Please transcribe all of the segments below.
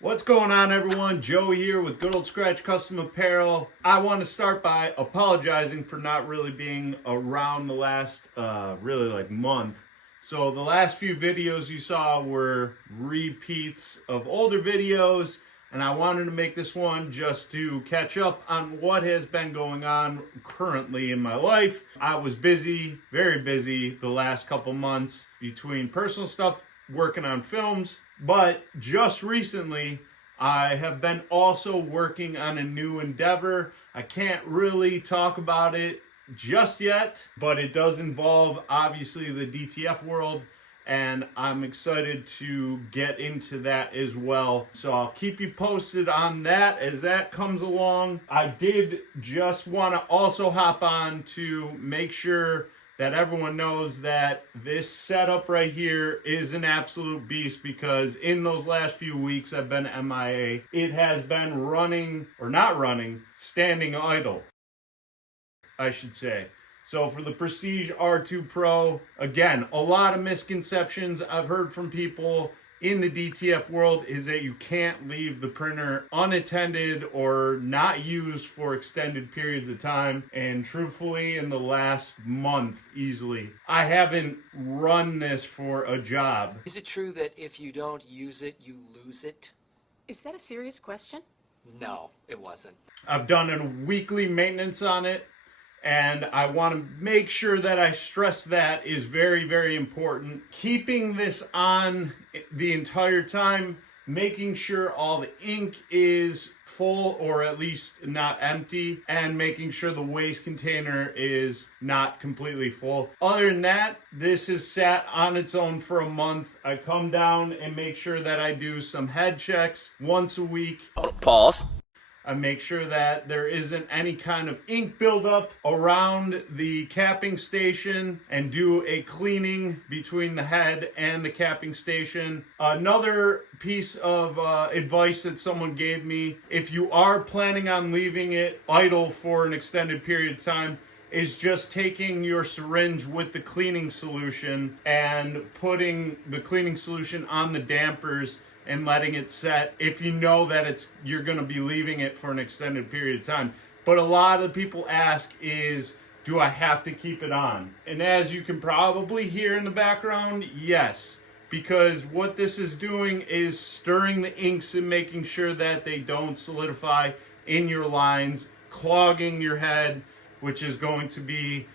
What's going on, everyone? Joe here with Good Old Scratch Custom Apparel. I want to start by apologizing for not really being around the last month. So the last few videos you saw were repeats of older videos, and I wanted to make this one just to catch up on what has been going on currently in my life. I was busy, very busy, the last couple months between personal stuff, working on films, but just recently I have been also working on a new endeavor. I can't really talk about it just yet, but it does involve obviously the DTF world, and I'm excited to get into that as well. So I'll keep you posted on that as that comes along. I did just want to also hop on to make sure that everyone knows that this setup right here is an absolute beast, because in those last few weeks I've been MIA. It has been running, or not running, standing idle, I should say. So for the Prestige R2 Pro, again, a lot of misconceptions I've heard from people in the DTF world is that you can't leave the printer unattended or not used for extended periods of time. And truthfully, in the last month easily, I haven't run this for a job. Is it true that if you don't use it, you lose it? Is that a serious question? No, it wasn't. I've done a weekly maintenance on it, and I want to make sure that I stress that is very, very important. Keeping this on the entire time, making sure all the ink is full or at least not empty, and making sure the waste container is not completely full. Other than that, this has sat on its own for a month. I come down and make sure that I do some head checks once a week. Pause. I make sure that there isn't any kind of ink buildup around the capping station, and do a cleaning between the head and the capping station. Another piece of advice that someone gave me: if you are planning on leaving it idle for an extended period of time, is just taking your syringe with the cleaning solution and putting the cleaning solution on the dampers and letting it set if you know that you're going to be leaving it for an extended period of time. But a lot of people ask is, do I have to keep it on? And as you can probably hear in the background, yes, because what this is doing is stirring the inks and making sure that they don't solidify in your lines, clogging your head, which is going to be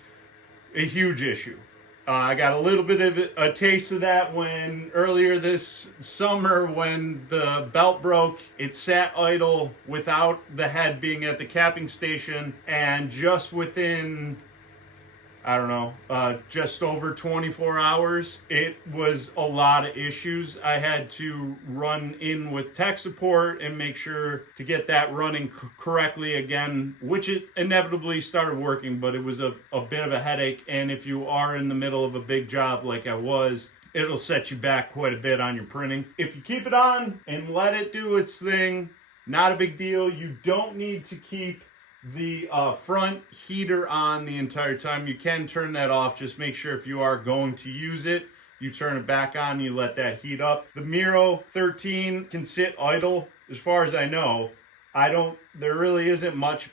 a huge issue. I got a little bit of a taste of that when earlier this summer, when the belt broke. It sat idle without the head being at the capping station, and just within, just over 24 hours, it was a lot of issues. I had to run in with tech support and make sure to get that running correctly again, which it inevitably started working, but it was a bit of a headache. And if you are in the middle of a big job like I was, it'll set you back quite a bit on your printing. If you keep it on and let it do its thing, not a big deal. You don't need to keep the front heater on the entire time. You can turn that off. Just make sure if you are going to use it, you turn it back on, you let that heat up. The Miro 13 can sit idle as far as I know. There really isn't much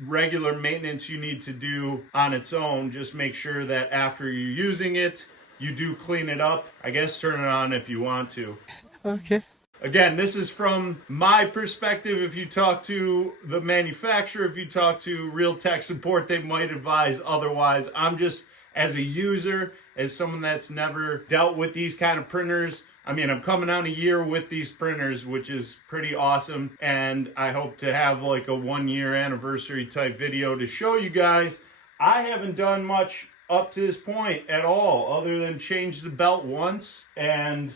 regular maintenance you need to do on its own. Just make sure that after you're using it, you do clean it up. I guess turn it on if you want to. Okay. Again, this is from my perspective. If you talk to the manufacturer, if you talk to real tech support, they might advise otherwise. I'm just, as a user, as someone that's never dealt with these kind of printers, I'm coming on a year with these printers, which is pretty awesome. And I hope to have like a 1-year anniversary type video to show you guys. I haven't done much up to this point at all, other than change the belt once and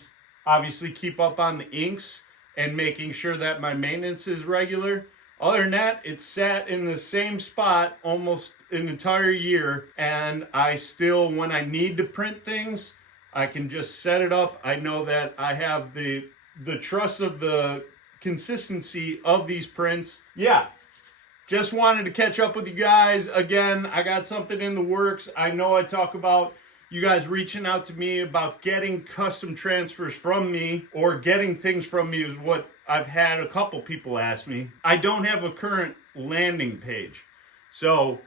obviously keep up on the inks and making sure that my maintenance is regular. Other than that, it's sat in the same spot almost an entire year, and I still, when I need to print things, I can just set it up. I know that I have the trust of the consistency of these prints. Yeah, just wanted to catch up with you guys. Again, I got something in the works. I know I talk about you guys reaching out to me about getting custom transfers from me or getting things from me is what I've had a couple people ask me. I don't have a current landing page, so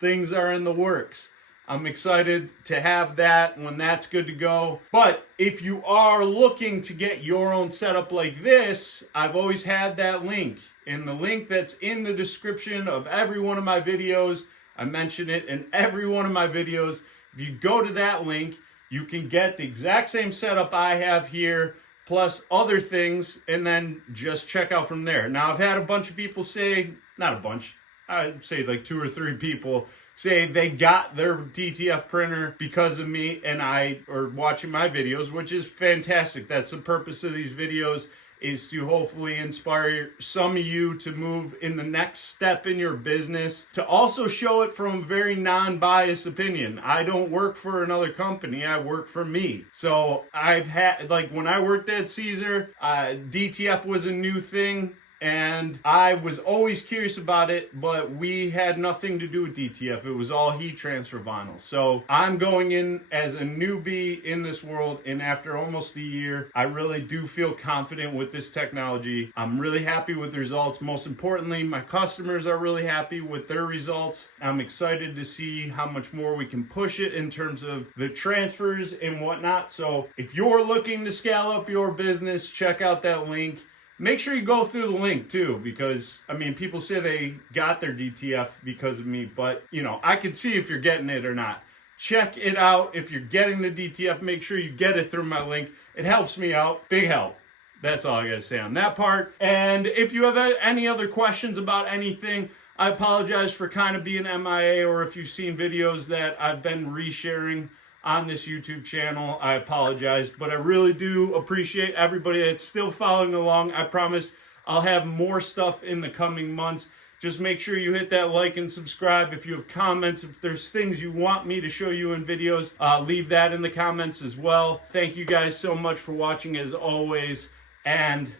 things are in the works. I'm excited to have that when that's good to go. But if you are looking to get your own setup like this, I've always had that link. And the link that's in the description of every one of my videos, I mention it in every one of my videos. If you go to that link, you can get the exact same setup I have here, plus other things, and then just check out from there. Now, I've had a bunch of people say, not a bunch, I'd say like 2 or 3 people say they got their DTF printer because of me and or watching my videos, which is fantastic. That's the purpose of these videos, is to hopefully inspire some of you to move in the next step in your business, to also show it from a very non-biased opinion. I don't work for another company, I work for me. So I've had, like when I worked at Caesar, DTF was a new thing. And I was always curious about it, but we had nothing to do with DTF. It was all heat transfer vinyl. So I'm going in as a newbie in this world, and after almost a year, I really do feel confident with this technology. I'm really happy with the results. Most importantly, my customers are really happy with their results. I'm excited to see how much more we can push it in terms of the transfers and whatnot. So if you're looking to scale up your business, check out that link. Make sure you go through the link too, because I mean, people say they got their DTF because of me, but you know, I can see if you're getting it or not. Check it out. If you're getting the DTF, make sure you get it through my link. It helps me out. Big help. That's all I gotta say on that part. And if you have any other questions about anything, I apologize for kind of being MIA, or if you've seen videos that I've been resharing on this YouTube channel, I apologize, but I really do appreciate everybody that's still following along. I promise I'll have more stuff in the coming months. Just make sure you hit that like and subscribe. If you have comments, if there's things you want me to show you in videos, leave that in the comments as well. Thank you guys so much for watching as always, and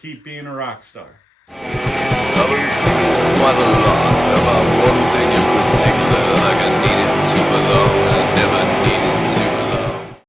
keep being a rock star.